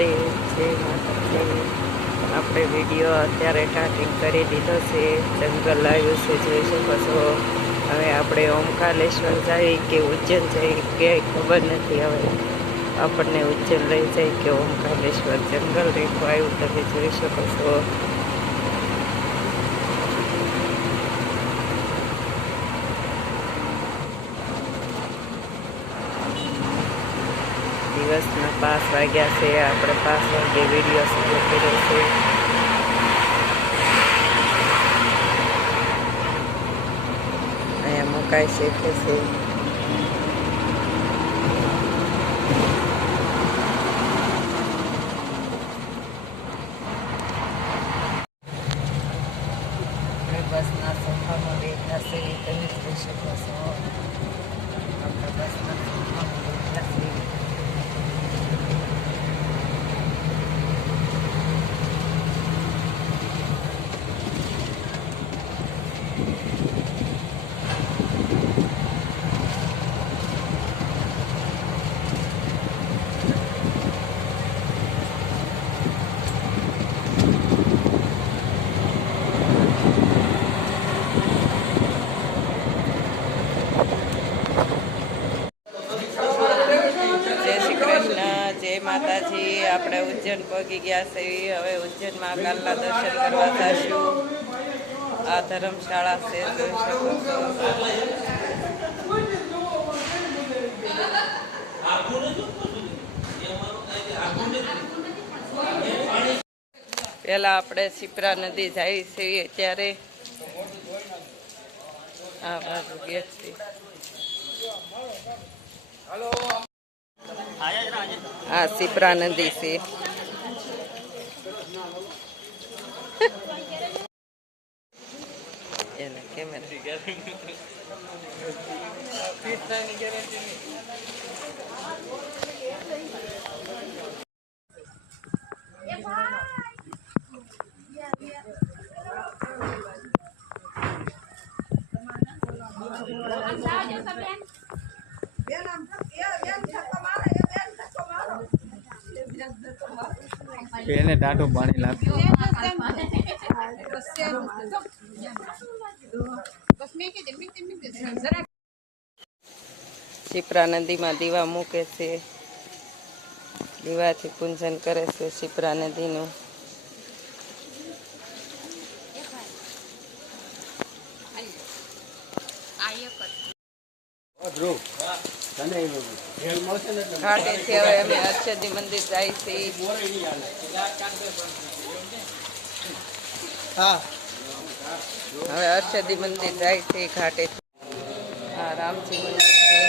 મહાદેવ, જય માતાજી। આપણે વિડીયો અત્યારે સ્ટાર્ટિંગ કરી દીધો છે। જંગલ આવ્યું છે, જોઈ શકો છો। હવે આપણે ઓમકારેશ્વર જઈએ કે ઉજ્જૈન જઈએ કે ખબર નથી। હવે આપણને ઉજ્જૈન લઈ જાય કે ઓમકારેશ્વર, જંગલ રેખું આવ્યું તમે જોઈ શકો છો। દિવસના 5 વાગ્યા છે। આપણે 5 વાગે વિડીયો શરૂ કર્યો છે। અહીંયા મકાઈ શેકે છે। બસના સોફામાં બેઠા છે, તમે જોઈ શકો છો। આપણે બસના સોફામાં બેઠા છે। જય માતાજી। આપણે ઉજ્જૈન પહોંચી ગયા છે। હવે ઉજ્જૈનમાં કાલના દર્શન કરવા જઈશું। આ ધર્મશાળા છે, જોઈ શકો છો। પેલા આપણે શિપ્રા નદી જઈએ છીએ, ત્યારે આ બાજુ ગેટ છે। આ શિપ્રા નદી છે। એને કેમેરા એને ટાટું પાણી લાગતું। શિપ્રા નદીમાં દીવા મૂકે છે, દીવાથી પૂજન કરે છે શિપ્રા નદીનું। ઘાટેથી હવે અમે હર્ષદી મંદિર જાય છે। હવે હર્ષદી મંદિર જાય છે ઘાટેથી। આ રામજી મંદિર છે।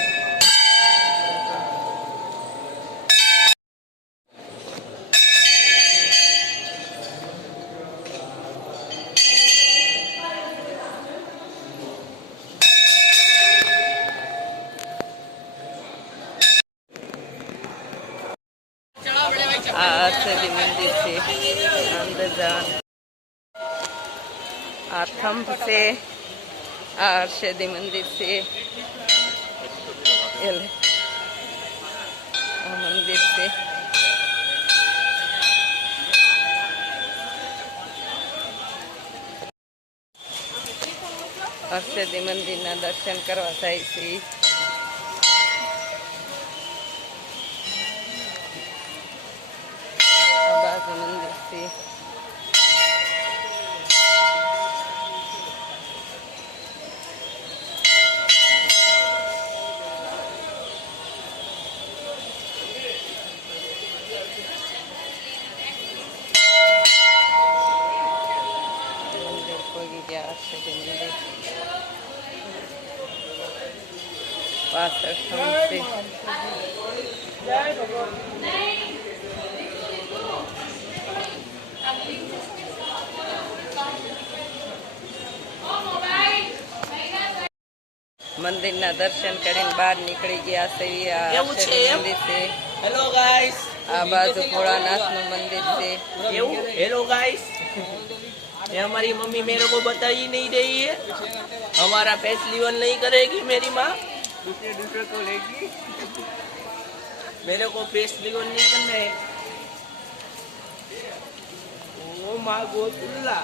આ હર્ષદી મંદિર છે, અંદર જવાનું। આ થંભ છે, આ હર્ષદી મંદિર છે। આ મંદિર છે। હર્ષદી મંદિરના દર્શન કરવા જાય છે। બાજુ મંદિર છે। મંદિર પહોંચી ગયા હર્ષદી મંદિર। પાછળ થંભ છે। મંદિરના દર્શન કરીને બહાર નીકળી ગયા છે। આ મંદિર છે। હેલો ગાઈસ, આ બાજુ ભોળાનાથનું મંદિર છે। हेलो गाइस, ये हमारी मम्मी मेरे को बता ही नहीं रही है। हमारा फेस्टिवल नहीं करेगी मेरी माँ, दूसरे को लेगी। मेरे को फेस्टिवल नहीं करना है। मागोतुल्ला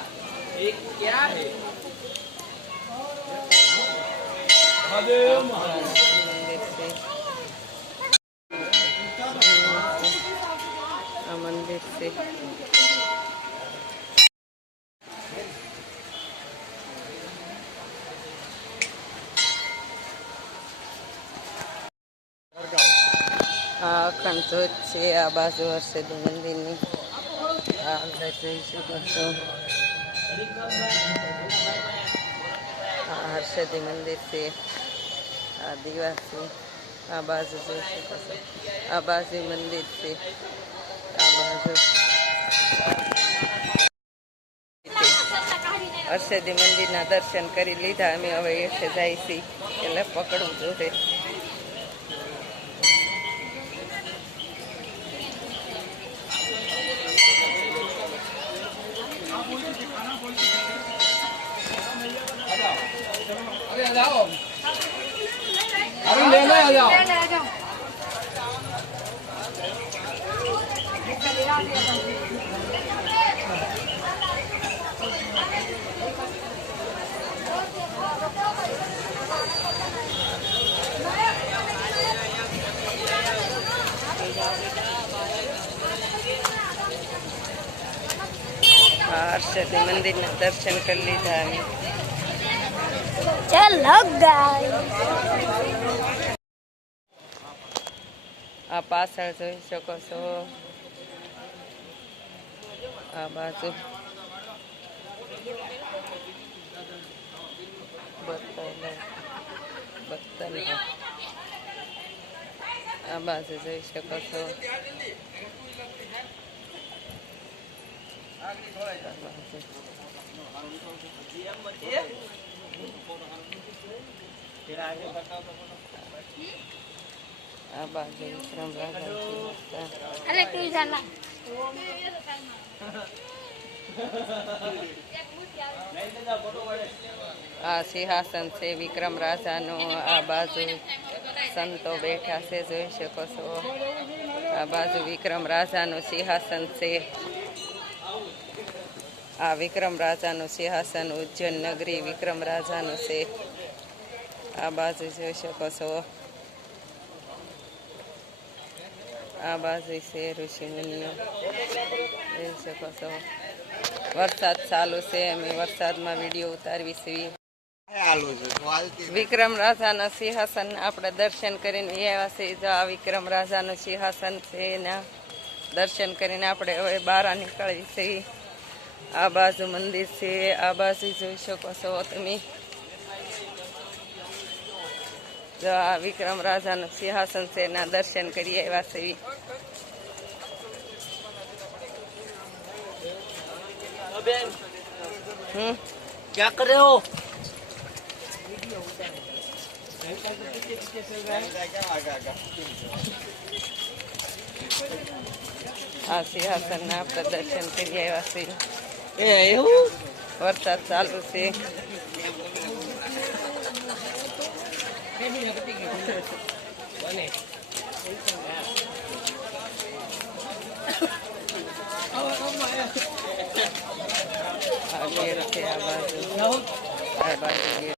एक क्या है मंदिर से અખંડ ધ્વજ છે આ બાજુ હર્ષદી મંદિરની આ અંદર જોઈ શકો છો આ હર્ષદી મંદિર છે આ દીવા છે આ બાજુ જોઈ શકો છો આ બાજુ મંદિર છે આ બાજુ હર્ષદી મંદિરના દર્શન કરી લીધા અમે હવે એઠે જાય છીએ એટલે પકડવું જોઈએ अरुण लेना आ जाओ હર્ષદી મંદિરના દર્શન કરી લીધા અમે Hello guys. આ પાછળ જોઈ શકો છો આ બાજુ આ બાજુ જોઈ શકો છો આ બાજુ વિક્રમ રાજા Ada tu sana. આ સિંહાસન છે વિક્રમ રાજાનું આ બાજુ સંતો બેઠા છે જોઈ શકો છો આ બાજુ વિક્રમ રાજાનું સિંહાસન છે આ વિક્રમ રાજાનું સિંહાસન ઉજ્જૈન નગરી વિક્રમ રાજાનું છે આ બાજુ જોઈ શકો છો આ બાજુ છે ઋષિ મુનિઓ જોઈ શકો છો વરસાદ ચાલુ છે અમે વરસાદમાં વિડીયો ઉતારવી છીએ વિક્રમ રાજાના સિંહાસન આપણે દર્શન કરીને આવ્યા છે જો આ વિક્રમ રાજાનું સિંહાસન છે એના દર્શન કરીને આપણે હવે બહાર નીકળી છીએ આ બાજુ મંદિર છે આ બાજુ જોઈ શકો છો તમે જો આ વિક્રમ રાજાનું સિંહાસન છે એના દર્શન કરી આવ્યા છીએ क्या कर रहे हो આ સિંહાસનના આપણે દર્શન કરી આવ્યા છીએ એવું વરસાદ ચાલુ છે આ ગેટ છે આ બાજુ ગેટ